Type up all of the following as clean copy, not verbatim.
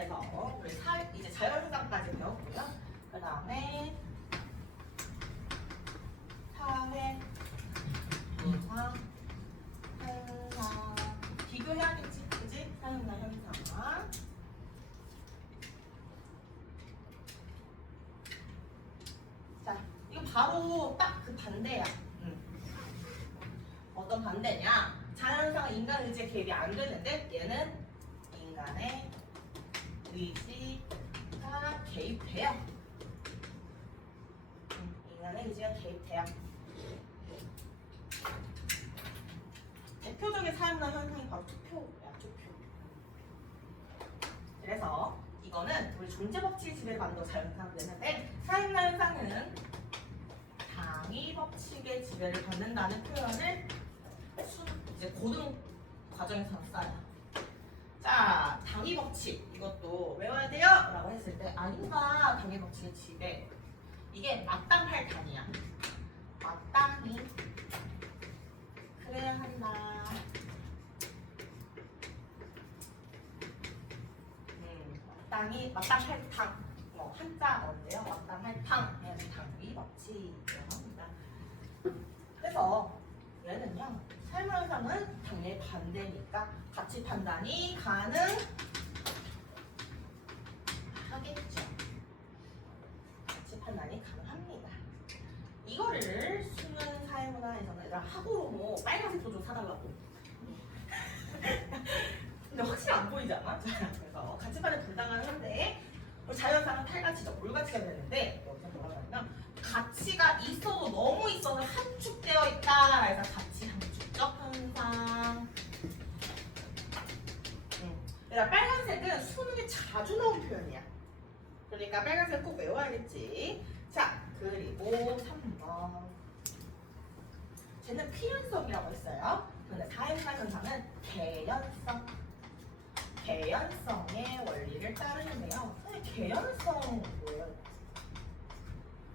그래서 우리 이제 자연현상까지 배웠고요. 그 다음에 사회, 현상, 현상 비교해야겠지, 그지? 사회나 현상. 자, 이거 바로 딱 그 반대야. 어떤 반대냐? 자연현상은 인간 의지에 개입이 안 되는데 얘는 인간의 의지가 개입돼요. 인간의 의지가 개입돼요. 대표적인 사용나 현상이 바로 투표야, 투표. 그래서 이거는 우리 존재 법칙의 지배를 받는 자연현상 되는데 사용나 현상은 당위 법칙의 지배를 받는다는 표현을 이제 고등 과정에서 써요. 자, 당위 법칙 이것도 외워야 돼요 라고 했을 때 아닌가 당위 법칙의 지배 이게 마땅할 단위야. 마땅히 그래야 한다. 마땅할 당 한자 어인데요. 마땅할 당 당위 법칙이라고 합니다. 그래서 얘는요 사용현상은 당연히 반대니까 가치 판단이 가능하겠죠. 가치 판단이 가능합니다. 이거를 수능 사회문화에서는 얘들아 학으로 뭐 빨간색도 좀 사달라고. 근데 확실히 안 보이잖아. 그래서 가치 판단 불당하는데 자연상은 탈가치적 물가치가 되는데 여기서 뭐라고 하냐면 가치가 있어도 너무 있어서 함축되어 있다. 그래서 가치 함축적 현상. 얘들아 빨간색은 수능에 자주 나온 표현이야. 그러니까 빨간색 꼭 외워야겠지. 자, 그리고 3번. 쟤는 필연성이라고 했어요. 근데 사행사 현상은 개연성. 개연성의 원리를 따르는데요. 선생님, 개연성 뭐예요?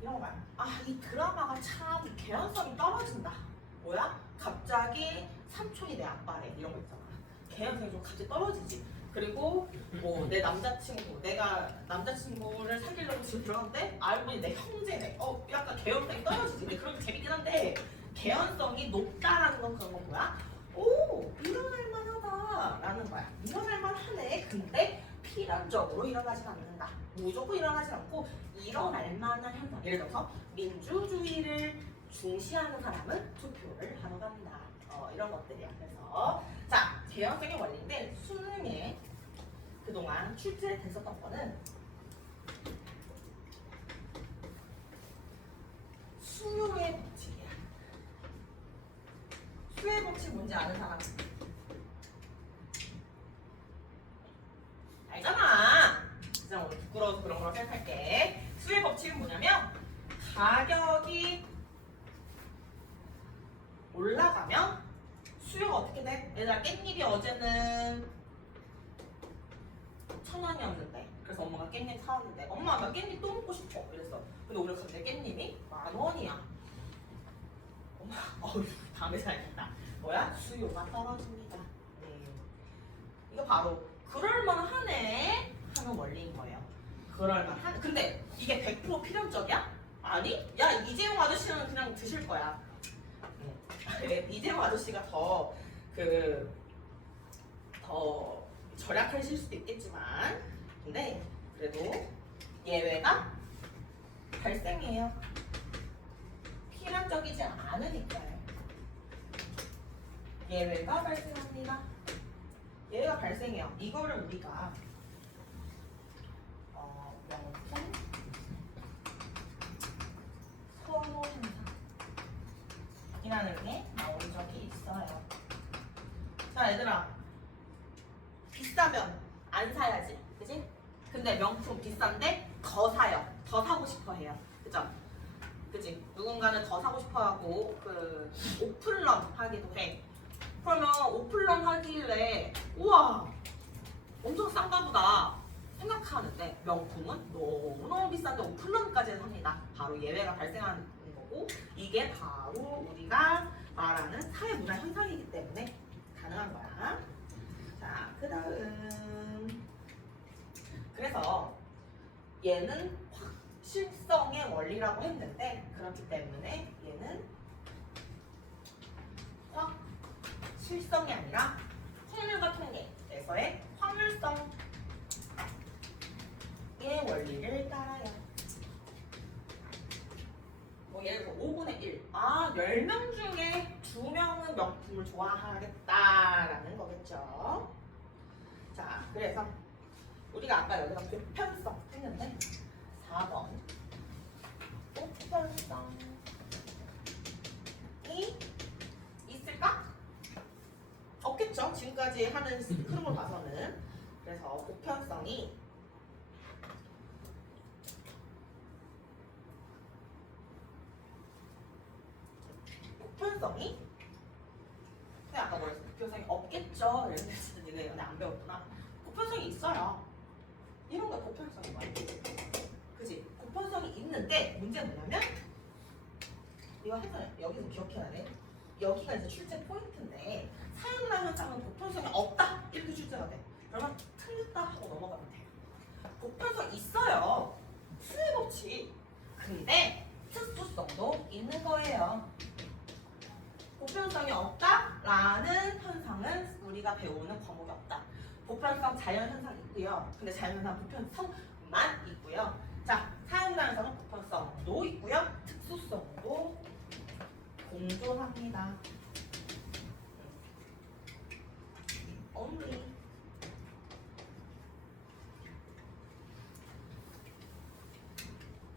이런 거 말이야. 아, 이 드라마가 참 개연성이 떨어진다. 뭐야? 갑자기 삼촌이 내 아빠래. 이런 거 있잖아. 개연성이 좀 갑자기 떨어지지. 그리고 뭐 내 남자친구, 내가 남자친구를 사귀려고 지금 들어갔는데 알고 보니 내 형제네. 약간 개연성이 떨어지지. 근데 그런 게 재밌긴 한데 개연성이 높다라는 건 그런 건 뭐야? 오, 일어날 만하다 라는 거야. 일어날 만하네. 근데 필연적으로 일어나진 않는다. 무조건 일어나지 않고 일어날 만한 현상. 예를 들어서 민주주의를 중시하는 사람은 투표를 하러 간다. 이런 것들이야. 그래서 자, 개연성의 원리인데 수능에 그동안 출제됐었던 거는 수요의 법칙이야. 수요의 법칙 뭔지 아는 사람? 알잖아. 진짜 오늘 부끄러워서 그런 걸 생각할게. 수요의 법칙은 뭐냐면 가격이 올라가면 수요가 어떻게 돼? 얘들아 깻잎이 어제는 1,000원이었는데 그래서 엄마가 깻잎 사왔는데 엄마 나 깻잎 또 먹고 싶어 이랬어. 근데 오늘 갑자기 깻잎이 10,000원이야. 엄마 어휴 다음에 사야겠다. 뭐야? 수요가 떨어집니다. 이거 바로 그럴만하네 하는 원리인 거예요. 그럴만한. 근데 이게 100% 필연적이야? 아니? 야 이재용 아저씨는 그냥 드실 거야. 이재용 아저씨가 더 절약하실 수도 있겠지만 근데 그래도 예외가 발생해요. 필연적이지 않으니까요. 예외가 발생합니다. 예외가 발생해요. 이거를 우리가 명품 선호 현상이라는 게 나온 적이 있어요. 자 얘들아 비싸면 안 사야지, 그지? 근데 명품 비싼데 더 사요. 더 사고 싶어 해요. 그죠? 그지? 누군가는 더 사고 싶어 하고 오픈런 하기도 해. 그러면 오픈런 하길래 우와 엄청 싼가 보다 생각하는데 명품은 너무너무 비싼데 오픈런까지 삽니다. 바로 예외가 발생하는 거고 이게 바로 우리가 말하는 사회문화 현상이기 때문에 가능한 거야. 자, 그 다음 얘는 확실성의 원리라고 했는데 그렇기 때문에 얘는 확실성이 아니라 확률과 통계에서의 확률성의 원리를 따라요. 뭐 예를 들어 5분의 1. 10명 중에 2명은 명품을 좋아하겠다라는 거겠죠. 자, 그래서 우리가 아까 여기다 보편성 했는데 4번 보편성이 있을까? 없겠죠. 지금까지 하는 흐름을 봐서는. 그래서 보편성이 근데 아까 뭐랬어? 보편성이 없겠죠. 이랬는데 니네 근데 안 배웠구나. 보편성이 있어요. 이런 거야 보편성이 뭐야? 그지? 보편성이 있는데 문제는 뭐냐면 이거 해서 여기서 기억해야 돼. 여기가 이제 출제 포인트인데 사용란 현상은 보편성이 없다 이렇게 출제가 돼. 그러면 틀렸다 하고 넘어가면 돼. 보편성 있어요. 수의 법칙. 근데 특수성도 있는 거예요. 보편성이 없다라는 현상은 우리가 배우는 과목이 없다. 보편성 자연현상 있고요. 근데 자연현상 보편성만 있고요. 자, 사용자현상은 보편성도 있고요. 특수성도 공존합니다. only.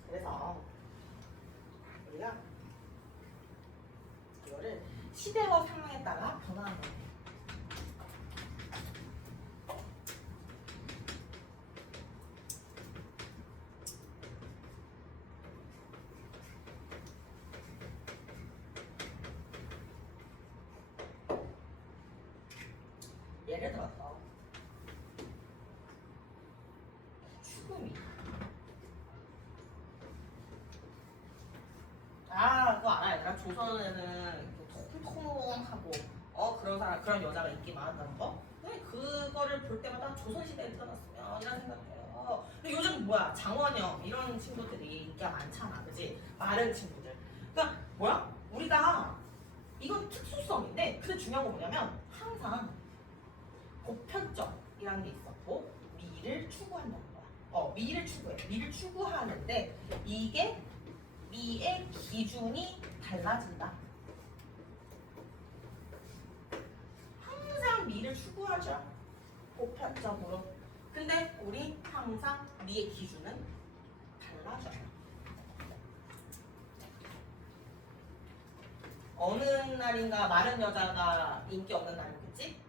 그래서 우리가 이거를 시대와 상황에 따라 변화하는 거예요. 예를 들어서 죽음이 그거 알아요. 얘들아. 조선에는 통통하고 그런 사람 그런 여자가 인기 많았다는 거. 근데 그거를 볼 때마다 조선시대에 태어났으면 이런 생각해요. 근데 요즘 뭐야 장원영 이런 친구들이 인기가 많잖아, 그지? 마른 친구들. 그러니까 뭐야? 우리가 이건 특수성인데 근데 중요한 건 뭐냐면 항상 보편적이라는 게 있었고 미를 추구한다는 거야. 미를 추구해. 미를 추구하는데 이게 미의 기준이 달라진다. 항상 미를 추구하죠. 보편적으로. 근데 우리 항상 미의 기준은 달라져요. 어느 날인가 마른 여자가 인기 없는 날이겠지?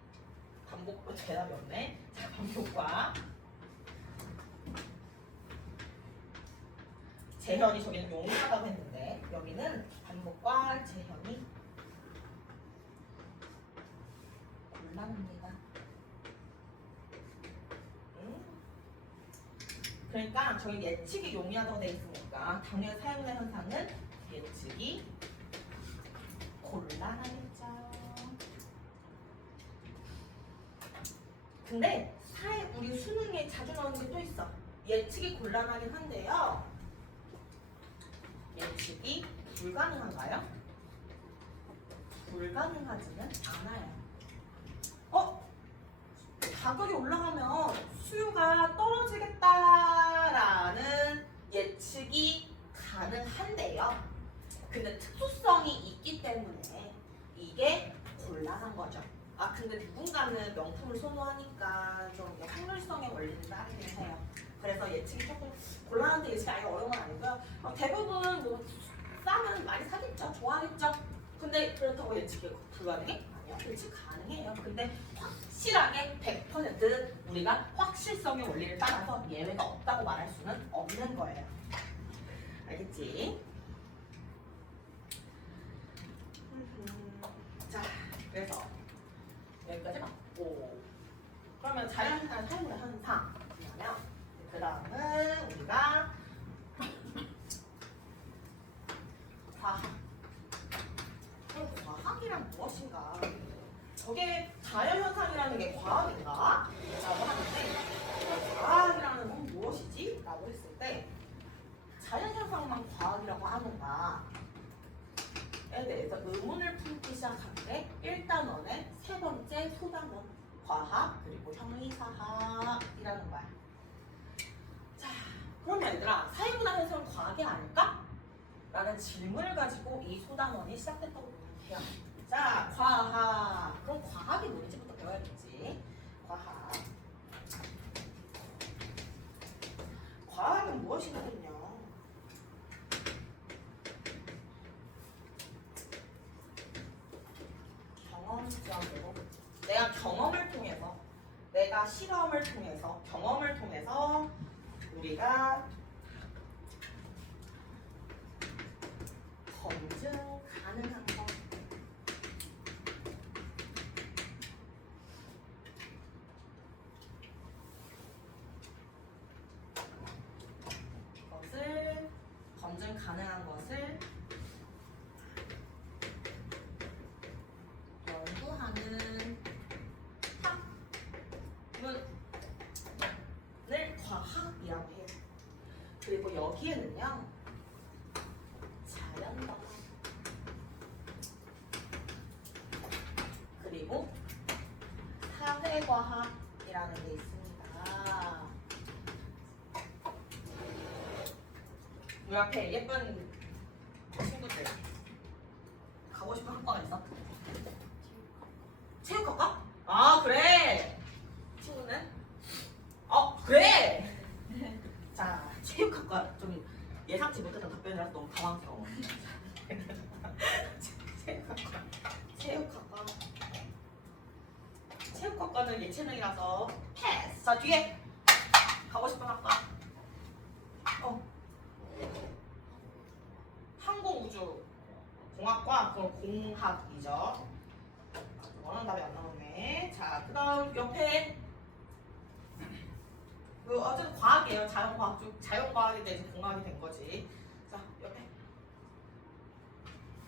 반복과 대답이 없네. 자, 반복과 재현이 저기는 용이하다고 했는데 여기는 반복과 재현이 곤란합니다. 그러니까 저희 예측이 용이하다고 되어 있으니까 당연히 사용자 현상은 예측이 곤란하겠죠. 근데 우리 수능에 자주 나오는 게 또 있어. 예측이 곤란하긴 한데요. 예측이 불가능한가요? 불가능하지는 않아요. 가격이 올라가면 수요가 떨어지겠다라는 예측이 가능한데요. 근데 특수성이 있기 때문에 이게 곤란한 거죠. 근데 누군가는 명품을 선호하니까 좀 확률성의 원리를 따르긴 해요. 그래서 예측이 조금 곤란한데 예측이 아예 어려운 건 아니고요. 대부분 뭐 싸면 많이 사겠죠. 좋아하겠죠. 근데 그렇다고 예측이 불가능해? 아니요. 예측 가능해요. 근데 확실하게 100% 우리가 확실성의 원리를 따라서 예외가 없다고 말할 수는 없는 거예요. 알겠지? 자, 그래서 여기까지 맞고 그러면 자연현상, 사용자 현상 그러면 그 다음은 우리가 과학. 그럼 과학이란 무엇인가? 저게 자연현상이라는 게 과학인가? 라고 하는데 과학이라는 건 무엇이지? 라고 했을 때 그리고 형이사학이라는 거야. 자, 그럼 얘들아, 사회문화현상은 과학이 아닐까? 라는 질문을 가지고 이 소단원이 시작됐다고 보면 돼요. 자, 과학. 그럼 과학이 뭔지부터 배워야겠지. 과학. 과학은 무엇이냐면요. 경험적으로 내가 경험을 통해서 내가 실험을 통해서 경험을 통해서 우리가 검증 가능한 것 것을 검증 가능한 것을 연구하는 학문을 과학이라고 해요. 그리고 여기에는요 자연과학 그리고 사회과학이라는 게 있습니다. 우리 앞에 예쁜 친구들 가고 싶은 학과가 있어? 체육학과? 아 그래. 친구는? 그래. 자, 체육학과 좀 예상치 못했던 답변이라서 너무 당황스러워. 체육학과는 예체능이라서 패스. 자, 뒤에 가고 싶은 학과. 항공우주공학과, 그건 공학이죠. 원하는 답이 안 나오네. 자, 그다음 옆에 어쨌든 과학이에요. 자연과학 쪽 자연과학인데 이제 공학이 된 거지. 자, 옆에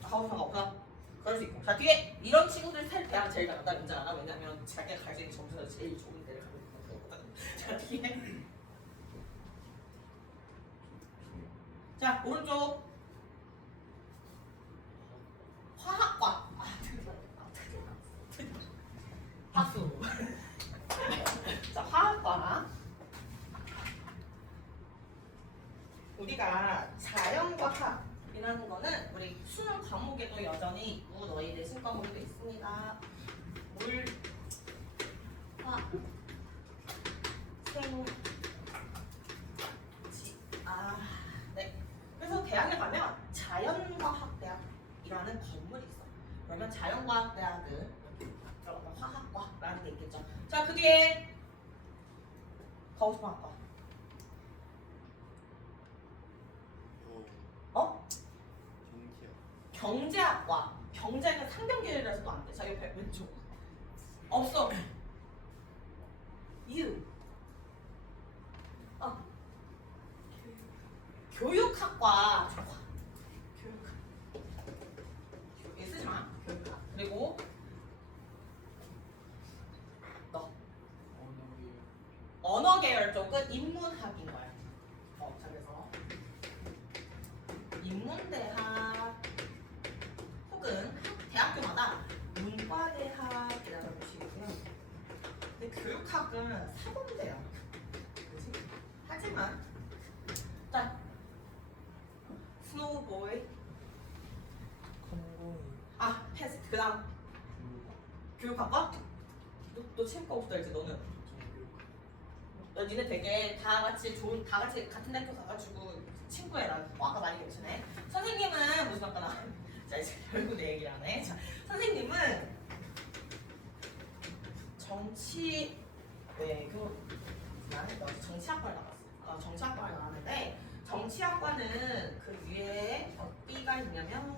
가고 싶은 거 없어? 그럴 수 있고. 자, 뒤에 이런 친구들 셀 대학 제일 잘한다. 인정 안 하고 왜냐면 자기가 갈 수 있는 점수가 제일 좋은 데를 가고 있는 거거든. 자, 뒤에 자, 오른쪽 화학과. 박수. 자, 화학과. 우리가 자연과학이라는 거는 우리 수능 과목에도 여전히 있고 너희 내신 과목에도 있습니다. 물, 화, 생, 지, 네. 그래서 대학에 가면 자연과학대학이라는 건물이 있어. 그러면 자연과학대학은 들어가면 화학과라는 게 있겠죠. 자, 그 뒤에 가고 싶은 학과. 경제학과. 경제는 상경계열이라서도 안 돼. 자, 옆에 왼쪽. 없어. U. 교육학과. 교육학. 쓰지 마. 교육학. 그리고 너. 언어 계열 쪽은 인문학인 거야. 자, 그래서 인문대학 혹은 대학교마다 문과대학이라는 곳이 있고요. 근데 교육학은 사범대야. 그치? 하지만 자, 스노우보이 패스. 그 다음 교육학과? 너 체육과 없다 이제 너는. 니네 되게 다 같이 같은 학교 가가지고 친구애랑 과가 많이 겹치네. 선생님은 무슨 학과 나? 자, 이제 결국 내 얘기를 하네. 자, 선생님은 정치학과를 나갔어. 정치학과를 나왔는데 정치학과는 그 위에 어디가 있냐면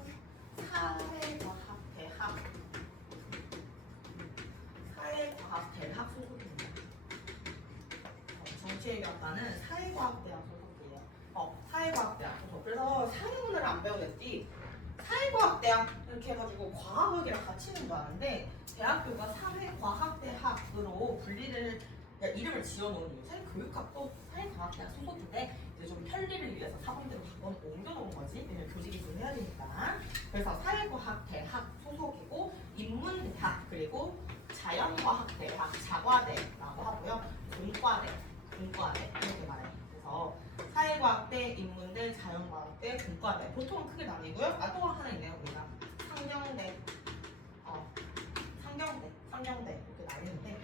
사회과학대학 소속입니다. 정치외교학과는 사회과학대학 소속이에요. 사회과학대학 소속. 그래서 사회문화를 안 배우겠지. 사회과학대학 이렇게 해가지고 과학이랑 같이 있는 줄 아는데 대학교가 사회과학대학으로 분리를 이름을 지어놓은 이유. 사실 교육학도 사회과학대학 소속인데 이제 좀 편리를 위해서 사범대로 옮겨놓은 거지. 왜냐면 교직이 좀 해야 되니까. 그래서 사회과학대학 소속이고 인문대학 그리고 자연과학대학 자과대라고 문과대. 보통은 크게 나뉘고요. 아, 또 하나 있네요. 우리가 상경대, 상경대 이렇게 나뉘는데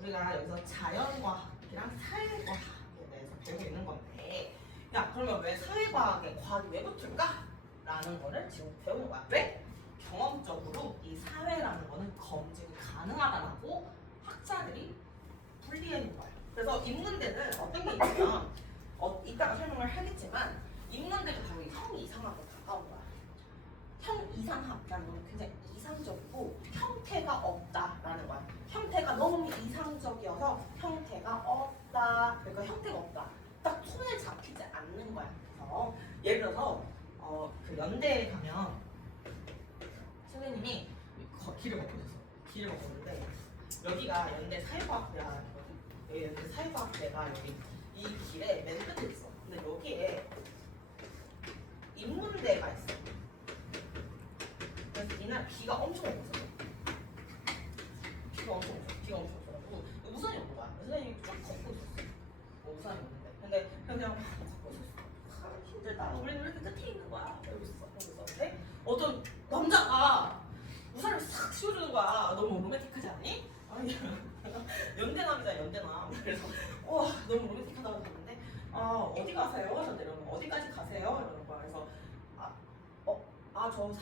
우리가 여기서 자연과학이랑 사회과학에 대해서 배우고 있는 건데, 야, 그러면 왜 사회과학에 과학이 왜 붙을까? 라는 거를 지금 배우는 거야. 왜? 경험적으로 이 사회라는 거는 검증이 가능하다라고 학자들이 분리해놓은 거예요. 그래서 인문대는 어떤 게 있냐면, 이따가 설명을 하겠지만 인문대도 당연히 형 이상학에 가까운 거야. 형 이상학이라는 거는 굉장히 이상적이고 형태가 없다라는 거야. 형태가 너무 이상적이어서 형태가 없다. 그러니까 형태가 없다. 딱 손에 잡히지 않는 거야. 그래서 예를 들어서 그 연대에 가면 선생님이 길을 걷고 있었어. 길을 걷고 있는데 여기가 연대 사회과학대학이거든. 연대 사회과학대가 여기 이 길에 맨 끝에 있어. 근데 여기에 인문대가 있어. 그래서 이날 비가 엄청 오고 비가 엄청 오셔가지고 우산이 없는 거야. 선생님이 쭉 걷고 있었어. 우산이 없는데. 근데 그냥 걷고 있었어. 힘들다. 우리는 왜 이렇게 끝에 있는 거야? 이러고 있었는데 어떤 남자가 우산을 싹 씌워주는 거야. 너무 로맨틱하지 않니? 아니 연대남이잖아, 연대남. 그래서 너무 로맨틱하다고 했는데 어디 가세요? 저한테 이러는 거. 어디까지 가세요? 이러는 거야. 그래서 저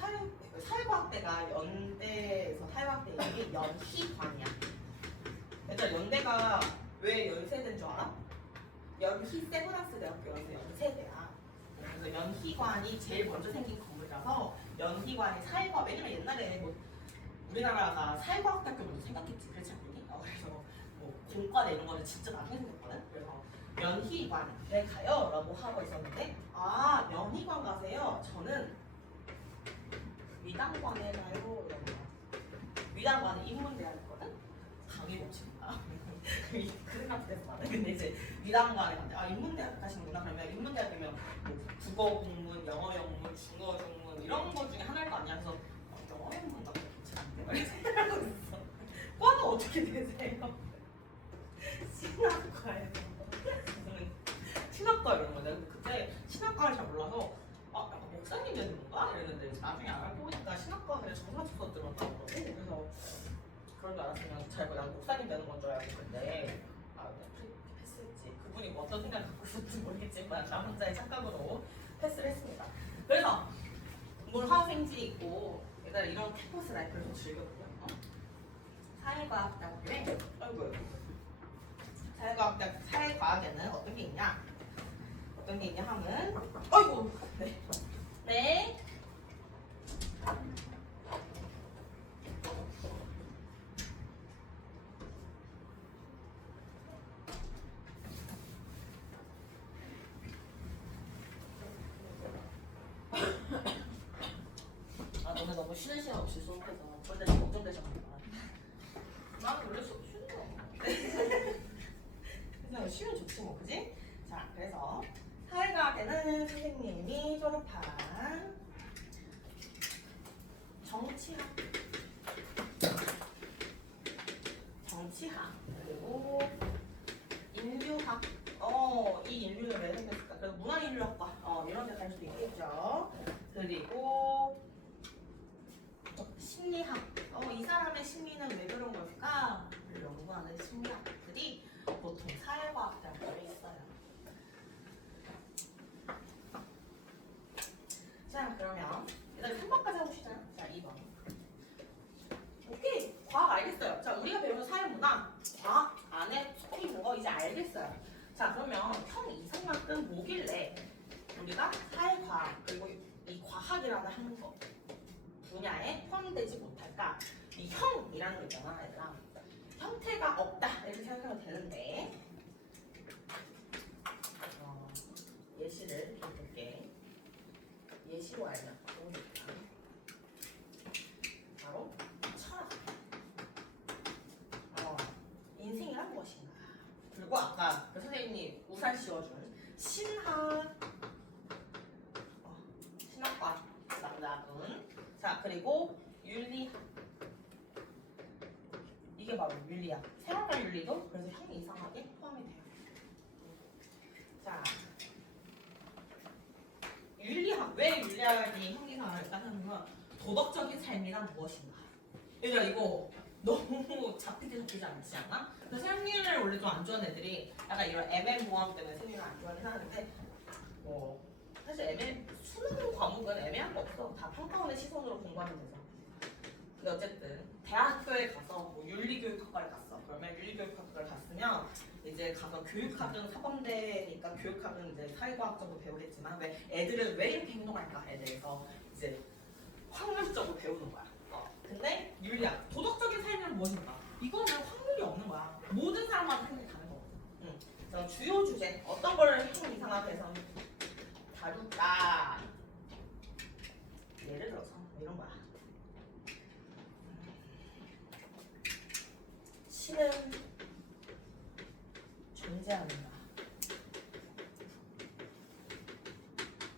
사회과학대가 연대에서 사회과학대 이게 연희관이야. 일단 연대가 왜 연세대인 줄 알아? 연희 세브란스 대학교에서 연세대야. 그래서 연희관이 제일 먼저 생긴 건물이라서 연희관이 사회과학, 왜냐면 옛날에 뭐 우리나라가 사회과학학교 먼저 생겼겠지, 그렇지 않니? 그래서 뭐 공과대 이런 거는 진짜 나중에 생겼거든. 그래서 연희관에 가요 라고 하고 있었는데, 연희관 가세요? 저는 위단관에 가요 이러고. 위단관은 인문대학이거든. 강의 못 친다. 그 생각돼서 나는. 근데 이제 위단관에 갔는데 인문대학 가시는구나. 그러면 인문대학이면 뭐 국어 공문, 영어 영문, 중어 중문 이런 거 중에 하나일 거 아니야. 그래서 영어 영문 나도 괜찮은데 막 이렇게 생각하고 있어. 과는 어떻게 되세요? 신학과에서. 저는 신학과 이런 거. 내가 그때 신학과를 잘 몰라서 약간 목사님 되는 건가? 이랬는데 나중에 알고 보니까 신학과 그냥 정사 쳐서 들었다고 그러고. 그래서 그런 줄 알았으면 난 목사님 되는 건 줄 알고 있는데 패스했지. 그분이 뭐 어떤 생각을 갖고 있었는지 모르겠지만 나 혼자의 착각으로 패스를 했습니다. 그래서 물화생지 있고 일단 이런 캠퍼스 라이프를 좀 즐겼고요. 사회과학대학교에 사회과학에는 어떤 게 있냐? 어떤 게 있냐 하면 네. 너네 너무 쉬는 시간 없이 수업해서 그런데 걱정되잖아. 나는 원래 수업 쉬는 거 그래서 쉬면 좋지 뭐, 그지? 자, 그래서 사회과학에는 선생님이 졸업한 정치학 그리고 인류학 이 인류를 왜 생겼을까? 그래서 문화인류학과 이런 데 갈 수도 있겠죠. 그리고 심리학 이 사람의 심리는 왜 그런 걸까? 를 연구하는 심리학들이 보통 사회과학자들에 있어요. 자, 그러면 일단 3번까지 해봅시다. 자, 2번. 오케이, 과학 알겠어요. 자, 우리가 배우는 사회문화, 과학 안에 속해 있는 거 이제 알겠어요. 자, 그러면 형 이상학은 뭐길래 우리가 사회과학 그리고 이 과학이라는 하는 거 분야에 포함되지 못할까? 이 형이라는 거 있잖아, 얘들아. 형태가 없다 이렇게 생각하면 되는데 예시를 볼게. 예시로 알면 너무 좋다. 바로 철학. 인생이란 무엇인가? 그리고 아까 그 선생님이 우산 씌워준 신학. 신학과 남자분. 자, 그리고 윤리학. 이게 바로 윤리학. 생활과 윤리도 그래서 형 이상하게 포함이 돼요. 자, 윤리학. 왜 윤리학이 형이상을 따르면 도덕적인 삶이란 무엇인가? 얘들아 이거 너무 잡히지 않지 않아? 그래서 생리를 원래 좀 안 좋아하는 애들이 약간 이런 애매모호함 때문에 생리를 안 좋아하긴 하는데 사실 수능 과목은 애매한 거 없어. 다 평가원의 시선으로 공부하면 되죠. 근데 어쨌든 대학교에 가서 뭐 윤리교육학과를 갔어. 그러면 윤리교육학과를 갔으면 이제 가서 교육학은 사범대니까 교육학은 이제 사회과학적으로 배우겠지만 왜 애들은 왜 이렇게 행동할까에 대해서 이제 확률적으로 배우는 거야. 근데 윤리학, 도덕적인 삶은 무엇인가? 이거는 확률이 없는 거야. 모든 사람마다 생각이 다른 거거든. 그래서 주요 주제 어떤 걸 형 이상하게 해서 다룰까? 예를 들어서 이런 거야. 신은 존재하는가?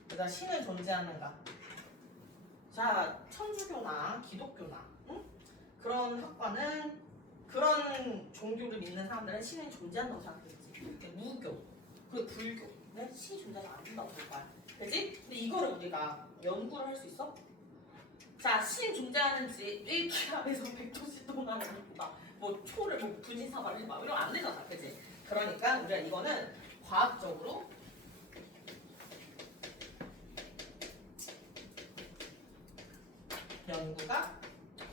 그러니까 신은 존재하는가? 자, 천주교나 기독교나 그런 학과는 그런 종교를 믿는 사람들은 신이 존재한다고 생각하겠지. 무교, 그리고 불교는 신이 존재하지 않는다고 볼 거야. 그지? 근데 이거를 우리가 연구를 할 수 있어? 자, 신 존재하는지 1km에서 100도씨 동안 해봐. 뭐 초를 뭐 부진사발을 해봐. 이러면 안 되잖아. 그지? 그러니까 우리가 이거는 과학적으로 연구가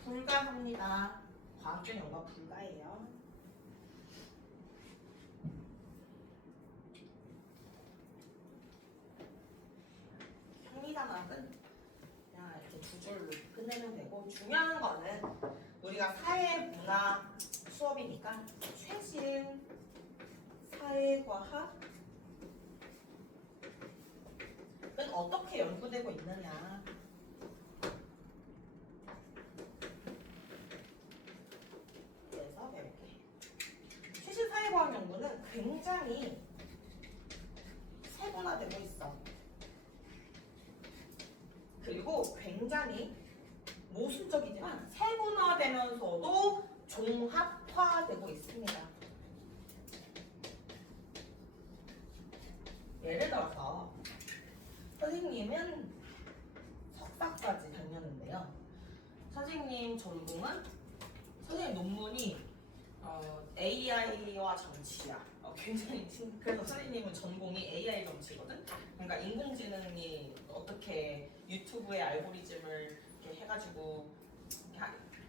불가합니다. 과학적 연구가 불가해요. 형리단학은 그냥 이렇게 두 줄로 끝내면 되고 중요한 거는 우리가 사회문화 수업이니까 최신 사회과학은 어떻게 연구되고 있느냐. 그래서 배울게. 최신 사회과학 연구는 굉장히 세분화되고 있어. 그리고 굉장히 모순적이지만 세분화되면서도 종합화되고 있습니다. 예를 들어서 선생님은 석사까지 다녔는데요. 선생님 전공은 선생님 논문이 AI와 정치야. 굉장히 그래서 선생님은 전공이 AI 정치거든. 그러니까 인공지능이 어떻게 유튜브의 알고리즘을 이렇게 해가지고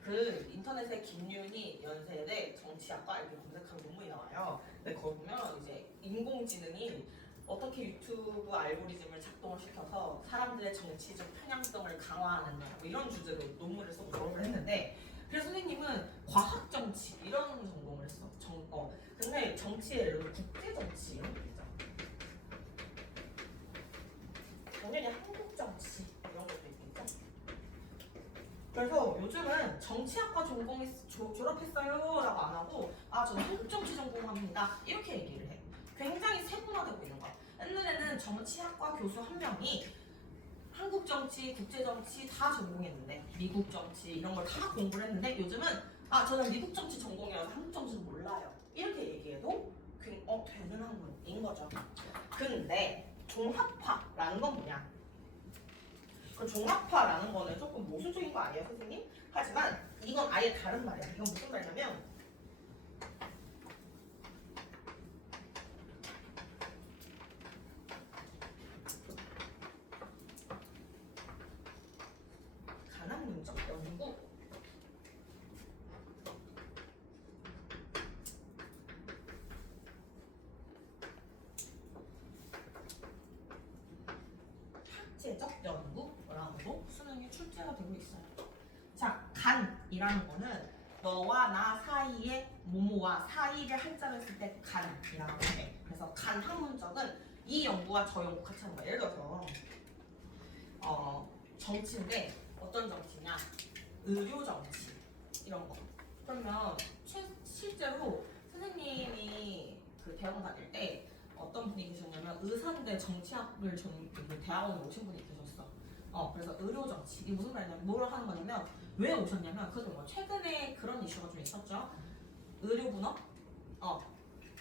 그 인터넷에 김윤희 연세대 정치학과 이렇게 검색하면 논문이 나와요. 근데 거기 보면 이제 인공지능이 어떻게 유튜브 알고리즘을 작동을 시켜서 사람들의 정치적 편향성을 강화하느냐 뭐 이런 주제로 논문을 쓰고 졸업을 했는데 그래서 선생님은 과학 정치 이런 전공을 했어. 근데 정치에 예를 들어 국제 정치 이런 게 있잖아. 당연히 한국 정치 이런 것도 있겠죠. 그래서 요즘은 정치학과 졸업했어요 라고 안 하고 저는 한국 정치 전공합니다 이렇게 얘기를 해. 굉장히 세분화되고 있는 거야. 옛날에는 정치학과 교수 한 명이 한국 정치, 국제 정치 다 전공했는데 미국 정치 이런 걸 다 공부를 했는데 요즘은 저는 미국 정치 전공이라서 한국 정치는 몰라요 이렇게 얘기해도 되는 학문인 거죠. 근데 종합화라는 건 뭐냐? 그 종합화라는 거는 조금 모순적인 거 아니에요, 선생님? 하지만 이건 아예 다른 말이야. 이건 무슨 말이냐면 가난문적 연구 학제적 연구라고도 수능에 출제가 되고 있어요. 자, 간이라는 거는 너와 나 사이의 모모와 사이를 한자를 쓸 때 간이라고 해. 그래서 간 학문적은 이 연구와 저 연구 같이 하는 거야. 예를 들어서 정치인데 어떤 정치냐? 의료 정치 이런 거. 그러면 실제로 선생님이 그 대학원 다닐 때 어떤 분이 계셨냐면 의사인데 정치학을 대학원에 오신 분이 계셨어. 그래서 의료 정치 이게 무슨 말이냐면 뭘 하는 거냐면 왜 오셨냐면 그래서 뭐 최근에 그런 이슈가 좀 있었죠. 의료 분업.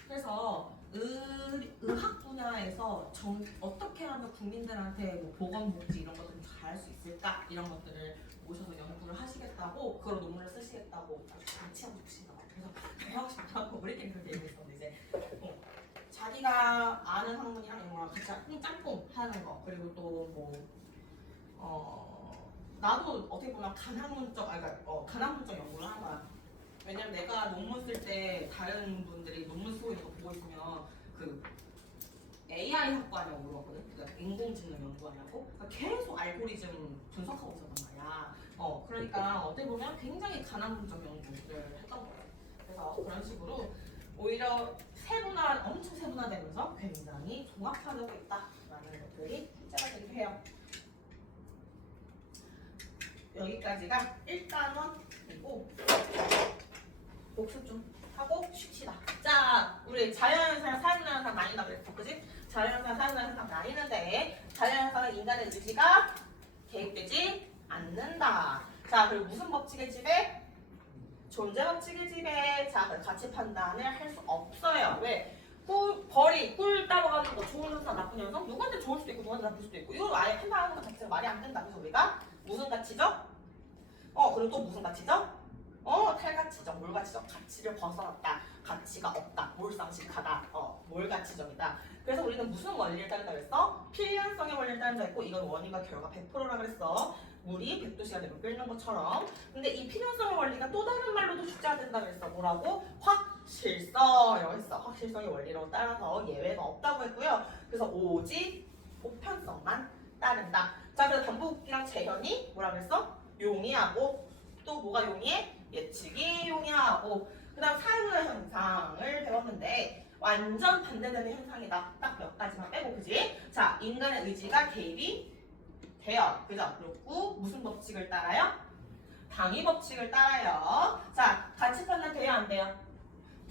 그래서 의학 분야에서 어떻게 하면 살아가면서 국민들한테 뭐 보건복지 이런 것들을 잘할 수 있을까 이런 것들을 모셔서 연구를 하시겠다고 그걸 논문을 쓰시겠다고 아주 강치하고 싶으신가 봐요. 그래서 배우고 싶다고 우리끼리 그렇게 얘기했었는데 이제 자기가 아는 학문이랑 이런 거랑 같이 짬뽕 하는 거 그리고 또 나도 어떻게 보면 간학문적 연구를 하는 거야. 왜냐면 내가 논문 쓸 때 다른 분들이 논문 쓰고 있는 거 보고 있으면 그 AI 학과냐고 물어봤거든. 그러니까 인공지능 연구하냐고. 그러니까 계속 알고리즘 분석하고 있었단 말이야. 그러니까 어떻게 보면 굉장히 간학문적 연구를 했던 거예요. 그래서 그런 식으로 오히려 엄청 세분화되면서 굉장히 종합화되고 있다라는 것들이 실제가 되기도 해요. 여기까지가 1단원이고 복습 좀 하고 쉽시다. 자, 우리 자연현상, 사회문화현상 나뉜다 그랬어, 그지? 자연현상, 사회문화현상 나뉘는데 자연현상은 인간의 의지가 개입되지 않는다. 자, 그리고 무슨 법칙의 지배? 존재 법칙의 지배. 자, 가치 판단을 할 수 없어요. 왜? 꿀 따라가는 거 좋은 현상, 나쁜 현상? 누구한테 좋을 수도 있고 누구한테 나쁠 수도 있고 이거 아예 판단하는 것 자체가 말이 안 된다. 그래서 우리가 무슨 가치죠? 그리고 또 무슨 가치죠? 탈가치죠. 몰가치죠. 가치를 벗어났다. 가치가 없다. 몰상식하다. 몰가치적이다. 그래서 우리는 무슨 원리를 따른다 그랬어? 필연성의 원리를 따른다 했고 이건 원인과 결과 100%라 그랬어. 물이 100도씨가 되면 끓는 것처럼. 근데 이 필연성의 원리가 또 다른 말로도 출제가 된다 그랬어. 뭐라고? 확실성이라고 했어. 확실성의 원리로 따라서 예외가 없다고 했고요. 그래서 오직 보편성만 따른다. 자, 그래서 반복이랑 재현이 뭐라 그랬어? 용이하고 또 뭐가 용이해? 예측이 용이하고 그 다음 사회문화 현상을 배웠는데 완전 반대되는 현상이다. 딱 몇 가지만 빼고 그지? 자, 인간의 의지가 개입이 돼요. 그죠? 그리고 무슨 법칙을 따라요? 당위 법칙을 따라요. 자, 가치 판단 돼요? 안 돼요?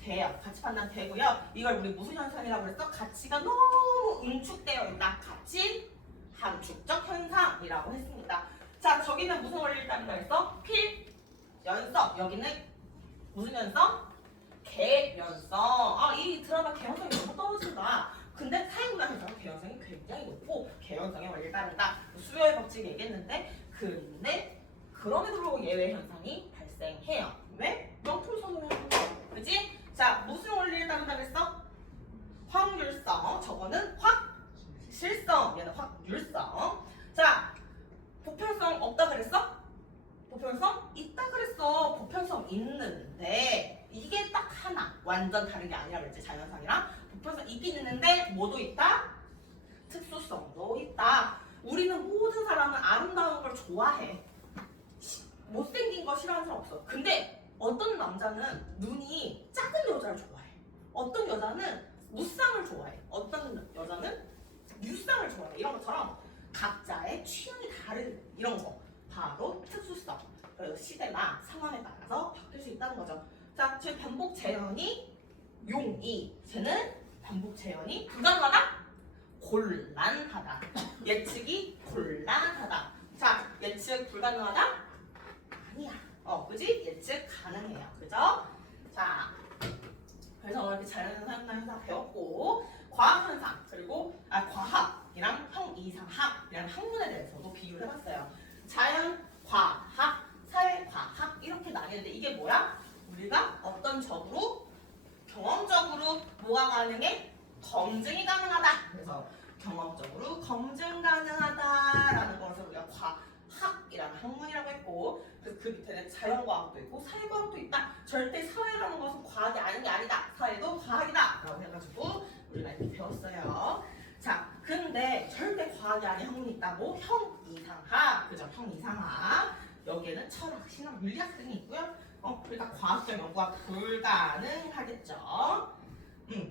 돼요. 가치 판단 되고요. 이걸 우리 무슨 현상이라고 그랬어? 가치가 너무 응축되어 있다. 가치 함축적 현상이라고 했습니다. 자, 저기는 무슨 원리를 따른다 했어? 필연성. 여기는 무슨 연성? 개연성. 이 드라마 개연성이 너무 떨어진다. 근데 사회문화 현상은 개연성이 굉장히 높고 개연성의 원리를 따른다. 수요의 법칙 얘기했는데 근데 그럼에도 불구하고 예외 현상이 발생해요. 왜? 명품선호의 현상. 그지? 자, 무슨 원리를 따른다 그랬어? 확률성. 저거는 확실성. 얘는 확률성. 자, 보편성 없다 그랬어? 보편성 있다 그랬어. 보편성 있는데 이게 딱 하나 완전 다른 게 아니라 그랬지. 자연상이랑 보편성 있긴 있는데 뭐도 있다? 특수성도 있다. 우리는 모든 사람은 아름다운 걸 좋아해. 못생긴 거 싫어하는 사람 없어. 근데 어떤 남자는 눈이 작은 여자를 좋아해. 어떤 여자는 무쌍을 좋아해. 어떤 여자는 유쌍을 좋아해. 이런 것처럼 각자의 취향이 다른 이런 거 바로 특수성. 그래서 시대나 상황에 따라서 바뀔 수 있다는 거죠. 자, 제 반복 재현이 용이. 쟤는 반복 재현이 불가능하다? 곤란하다. 예측이 곤란하다. 자, 예측 불가능하다? 아니야. 그지? 예측 가능해요. 그죠? 자, 그래서 이렇게 자연현상 배웠고 과학현상 그리고 과학이랑 형이상학이라는 학문에 대해서도 비교를 해봤어요. 자연, 과학, 사회과학 이렇게 나뉘는데 이게 뭐야? 우리가 어떤 적으로 경험적으로 뭐가 가능해? 검증이 가능하다. 그래서 경험적으로 검증 가능하다라는 것을 우리가 과학이라는 학문이라고 했고 그래서 그 밑에는 자연과학도 있고 사회과학도 있다. 절대 사회라는 것은 과학이 아닌 게 아니다. 사회도 과학이다. 라고 해가지고 우리가 이렇게 배웠어요. 자, 근데 절대 과학이 아닌 학문이 있다고? 형이상학. 그죠? 형이상학. 여기에는 철학, 신학, 물리학 등이 있고요. 그러니까 과학적 연구가 불가능하겠죠.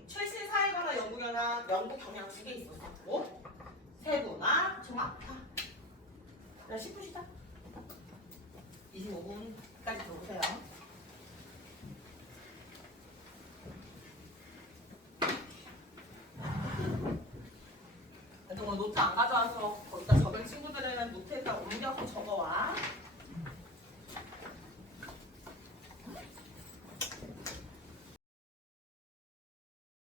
최신 사회과나 연구 경향 2개 있었고 세부나 종합화. 10분 쉬자. 25분까지 들어오세요. 정말 노트 안 가져와서 거기다 적은 친구들은 노트에다 옮겨서